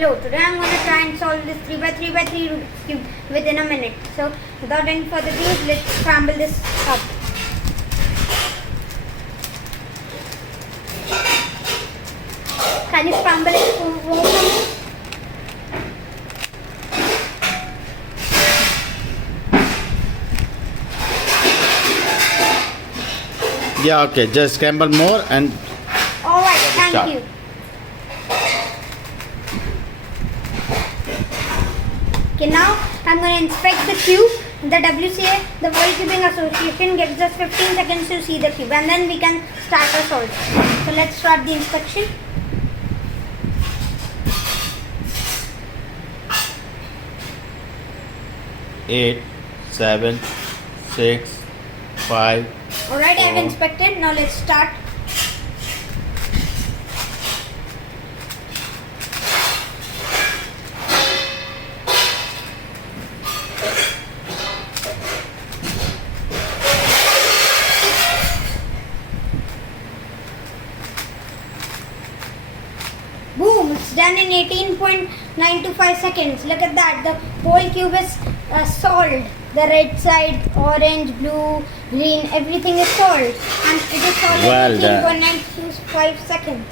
Hello, today I'm going to try and solve this 3x3 by 3 Rubik's Cube within a minute. So, without any further ado, let's scramble this up. Can you scramble it for me? Yeah, okay, just scramble more and Alright, thank start. you. Okay, now I'm going to inspect the cube. The WCA, the World Cubing Association, gives us 15 seconds to see the cube and then we can start our solve. So let's start the inspection. eight, 7, 6, 5. Alright, I have 4. inspected. Now let's start. Boom! It's done in 18.925 seconds. Look at that. The whole cube is solved. The red side, orange, blue, green, everything is solved. And it is solved Well in done. 18.925 seconds.